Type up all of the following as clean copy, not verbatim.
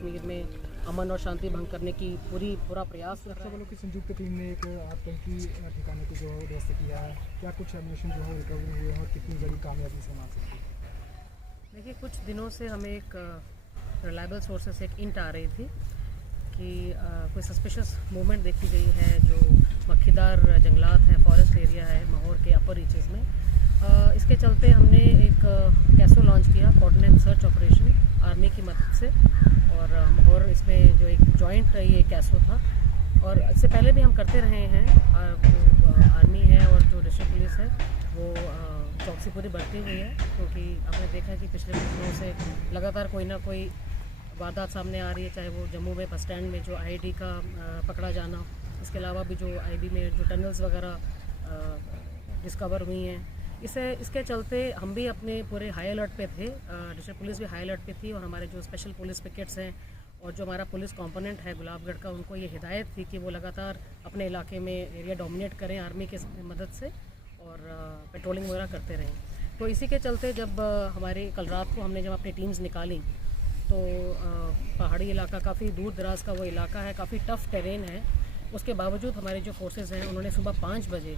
कश्मीर में अमन और शांति भंग करने की पूरा प्रयास कर रहा है। वालों की संयुक्त टीम ने एक आतंकी ठिकाने को जो ध्वस्त किया है, क्या कुछ एमिनेशन जो है रिकवरी हुए हैं और कितनी बड़ी कामयाबी से मान सकते हैं? देखिए, कुछ दिनों से हमें एक रिलायबल सोर्सेस से एक इंट आ रही थी कि कोई सस्पिशियस मूवमेंट देखी गई है जो मक्खीदार जंगलात हैं, फॉरेस्ट एरिया है माहौर के अपर रीचेस में। इसके चलते हमने एक कैसो लॉन्च किया, कोऑर्डिनेट सर्च ऑपरेशन, आर्मी की मदद से। और माहौर इसमें जो एक जॉइंट ये कैसो था, और इससे पहले भी हम करते रहे हैं। आर्मी है और जो डिस्ट्रिक्ट पुलिस है वो चौकसी पूरी बढ़ती हुई है, क्योंकि आपने देखा है कि पिछले कुछ दिनों से लगातार कोई ना कोई वारदात सामने आ रही है, चाहे वो जम्मू में बस स्टैंड में जो आईडी का पकड़ा जाना, इसके अलावा भी जो आईबी में जो टनल्स वगैरह डिस्कवर हुई हैं। इसके चलते हम भी अपने पूरे हाई अलर्ट पे थे, डिस्ट्रिक्ट पुलिस भी हाई अलर्ट पे थी, और हमारे जो स्पेशल पुलिस पिकेट्स हैं और जो हमारा पुलिस कंपोनेंट है गुलाबगढ़ का, उनको ये हिदायत थी कि वो लगातार अपने इलाके में एरिया डोमिनेट करें आर्मी के मदद से और पेट्रोलिंग वगैरह करते रहें। तो इसी के चलते जब हमारे कल रात को हमने जब अपनी टीम्स निकाली तो पहाड़ी इलाका काफ़ी दूर दराज का वो इलाका है, काफ़ी टफ टेरेन है। उसके बावजूद हमारे जो फोर्सेस हैं उन्होंने सुबह 5 बजे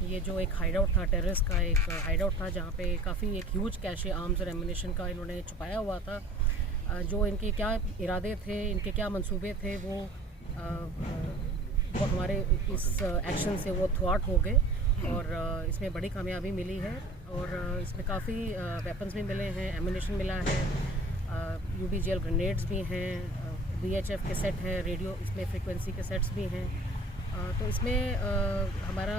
ये जो एक हाइड आउट था, टेररिस्ट का एक हाइड आउट था, जहाँ पे काफ़ी एक ह्यूज कैशे आर्म्स और एम्यूनेशन का इन्होंने छुपाया हुआ था। जो इनके क्या इरादे थे, इनके क्या मंसूबे थे, वो हमारे इस एक्शन से वो थ्वाट हो गए और इसमें बड़ी कामयाबी मिली है। और इसमें काफ़ी वेपन्स भी मिले हैं, एम्यूनेशन मिला है, UBGL ग्रेनेड्स भी हैं, VHF के सेट हैं, रेडियो इसमें फ्रीक्वेंसी के सेट्स भी हैं। तो इसमें हमारा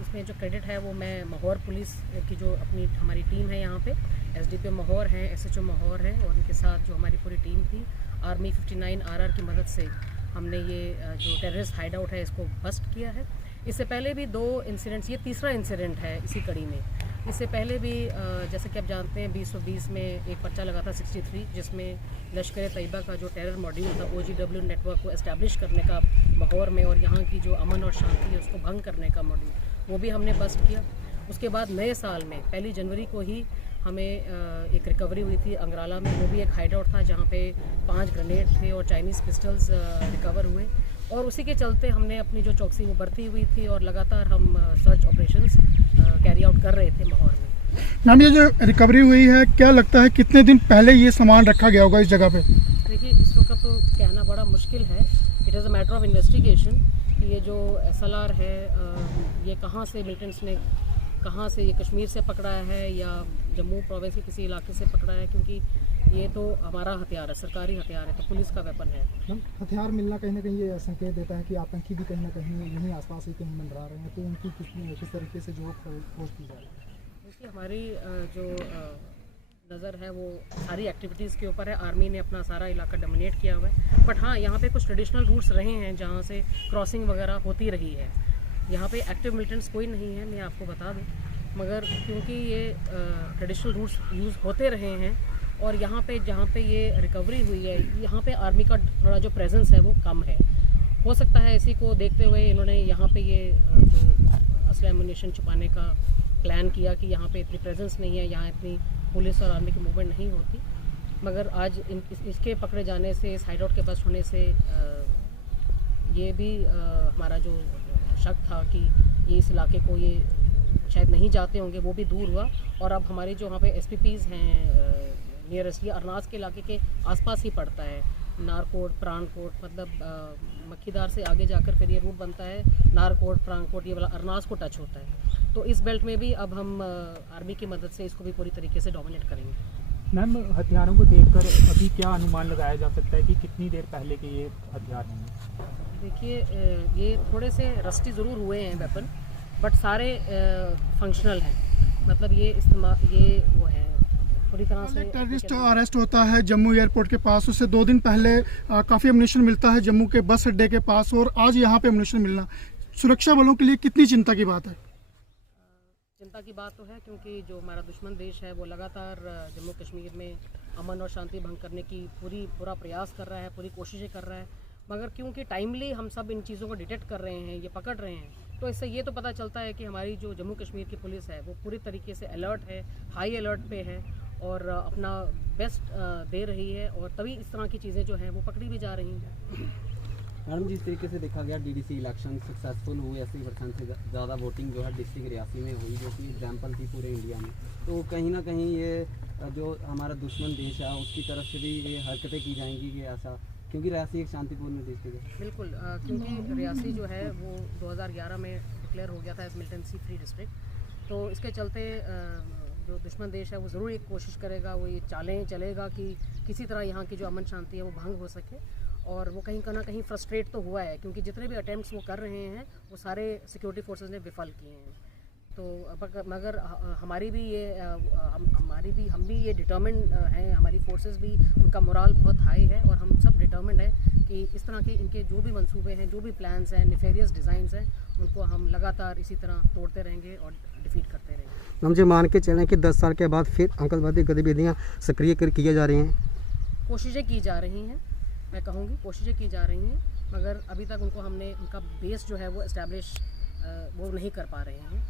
इसमें जो क्रेडिट है वो मैं माहौर पुलिस की जो हमारी टीम है यहाँ पे, SDPO माहौर है, SHO माहौर है, और उनके साथ जो हमारी पूरी टीम थी, आर्मी 59 RR की मदद से हमने ये जो टेररिस्ट हाइड आउट है इसको बस्ट किया है। इससे पहले भी 2 इंसिडेंट्स, ये तीसरा इंसिडेंट है इसी कड़ी में। इससे पहले भी जैसे कि आप जानते हैं 2020 में एक पर्चा लगा था 63, जिसमें लश्कर तैयबा का जो टेरर मॉड्यूल था, OGW नेटवर्क को एस्टैब्लिश करने का माहौर में और यहाँ की जो अमन और शांति है उसको भंग करने का मॉड्यूल, वो भी हमने बस्ट किया। उसके बाद नए साल में 1 जनवरी को ही हमें एक रिकवरी हुई थी अंगराला में, वो भी एक हाइड आउट था जहाँ पे 5 ग्रेनेड थे और चाइनीज़ पिस्टल्स रिकवर हुए। और उसी के चलते हमने अपनी जो चौकसी वो बढ़ती हुई थी और लगातार हम सर्च ऑपरेशंस कैरी आउट कर रहे थे माहौर में। मैम, ये जो रिकवरी हुई है, क्या लगता है कितने दिन पहले ये सामान रखा गया होगा इस जगह पे? देखिए, इस वक्त तो कहना बड़ा मुश्किल है। It is a matter of investigation कि ये जो SLR है ये कहाँ से मिलिटेंट्स ने कहाँ से, ये कश्मीर से पकड़ा है या जम्मू प्रोविंस के किसी इलाके से पकड़ा है, क्योंकि ये तो हमारा हथियार है, सरकारी हथियार है, तो पुलिस का वेपन है। हथियार मिलना कहीं ना कहीं ये संकेत देता है कि आतंकी भी कहीं ना कहीं यहीं आसपास ही कहीं मंडरा रहे हैं, तो उनकी किस तरीके से जो खोज की जा रही है? देखिए, हमारी जो नज़र है वो सारी एक्टिविटीज़ के ऊपर है। आर्मी ने अपना सारा इलाका डोमिनेट किया हुआ है, बट हाँ, यहाँ पे कुछ ट्रेडिशनल रूट्स रहे हैं जहाँ से क्रॉसिंग वगैरह होती रही है। यहाँ पे एक्टिव मिलिटेंट्स कोई नहीं है, मैं आपको बता दूँ, मगर क्योंकि ये ट्रेडिशनल रूट्स यूज़ होते रहे हैं और यहाँ पे जहाँ पे ये रिकवरी हुई है, यहाँ पे आर्मी का थोड़ा जो प्रेजेंस है वो कम है। हो सकता है इसी को देखते हुए इन्होंने यहाँ पे ये जो असला एम्यूनेशन छुपाने का प्लान किया कि यहाँ पे इतनी प्रेजेंस नहीं है, यहाँ इतनी पुलिस और आर्मी की मूवमेंट नहीं होती। मगर आज इसके पकड़े जाने से, इस हाइड आउट के बस्ट होने से ये भी हमारा जो शक था कि ये इस इलाके को ये शायद नहीं जाते होंगे, वो भी दूर हुआ। और अब हमारे जो वहाँ पे SPPs हैं नियरेस्ट, ये अरनाज के इलाके के आसपास ही पड़ता है, नारकोट, प्राणकोट, मतलब मक्खीदार से आगे जाकर फिर ये रूट बनता है नारकोट, प्राणकोट, ये वाला अरनाज को टच होता है। तो इस बेल्ट में भी अब हम आर्मी की मदद से इसको भी पूरी तरीके से डोमिनेट करेंगे। मैम, हथियारों को देखकर अभी क्या अनुमान लगाया जा सकता है कि कितनी देर पहले के ये हथियार हैं? देखिए, ये थोड़े से रस्टी ज़रूर हुए हैं वेपन, बट सारे फंक्शनल हैं, मतलब ये वो है पूरी तरह से। टेररिस्ट अरेस्ट होता है जम्मू एयरपोर्ट के पास, उससे 2 दिन पहले काफ़ी एम्यूनेशन मिलता है जम्मू के बस अड्डे के पास, और आज यहाँ पे एम्यूनेशन मिलना सुरक्षा बलों के लिए कितनी चिंता की बात है? चिंता की बात तो है, क्योंकि जो हमारा दुश्मन देश है वो लगातार जम्मू कश्मीर में अमन और शांति भंग करने की पूरा प्रयास कर रहा है, पूरी कोशिशें कर रहा है। मगर क्योंकि टाइमली हम सब इन चीज़ों को डिटेक्ट कर रहे हैं, ये पकड़ रहे हैं, तो इससे ये तो पता चलता है कि हमारी जो जम्मू कश्मीर की पुलिस है वो पूरी तरीके से अलर्ट है, हाई अलर्ट पे है। और अपना बेस्ट दे रही है, और तभी इस तरह की चीज़ें जो हैं वो पकड़ी भी जा रही हैं। मैडम, जिस तरीके से देखा गया डीडीसी इलेक्शन सक्सेसफुल हुए, 80% से ज़्यादा वोटिंग जो है डिस्ट्रिक्ट रियासी में हुई, जो कि एग्जाम्पल थी पूरे इंडिया में, तो कहीं ना कहीं ये जो हमारा दुश्मन देश है उसकी तरफ से भी ये हरकतें की जाएंगी कि ऐसा, क्योंकि रियासी एक शांतिपूर्ण डिस्ट्रिक्ट है। बिल्कुल, क्योंकि रियासी जो है वो 2011 में डिक्लेयर हो गया था एज मिलिटेंसी फ्री डिस्ट्रिक्ट, तो इसके चलते जो दुश्मन देश है वो ज़रूर एक कोशिश करेगा, वो ये चालें चलेगा कि किसी तरह यहाँ की जो अमन शांति है वो भंग हो सके, और वो कहीं ना कहीं फ्रस्ट्रेट तो हुआ है, क्योंकि जितने भी अटैम्प्ट्स वो कर रहे हैं वो सारे सिक्योरिटी फोर्सेस ने विफल किए हैं। तो मगर हमारी भी ये हम भी ये डिटर्मिन्ड हैं, हमारी फोर्सेस भी, उनका मोराल बहुत हाई है, और हम सब डिटर्मिन्ड हैं कि इस तरह के इनके जो भी मंसूबे हैं, जो भी प्लान्स हैं, निफेरियस डिज़ाइंस हैं, उनको हम लगातार इसी तरह तोड़ते रहेंगे और डिफीट करते रहेंगे। हम जो मान के चलें कि 10 साल के बाद फिर आतंकवादी गतिविधियाँ सक्रिय की जा रही हैं। कोशिशें की जा रही हैं, मैं कहूँगी कोशिशें की जा रही हैं, मगर अभी तक उनका बेस जो है वो इस्टेब्लिश वो नहीं कर पा रहे हैं।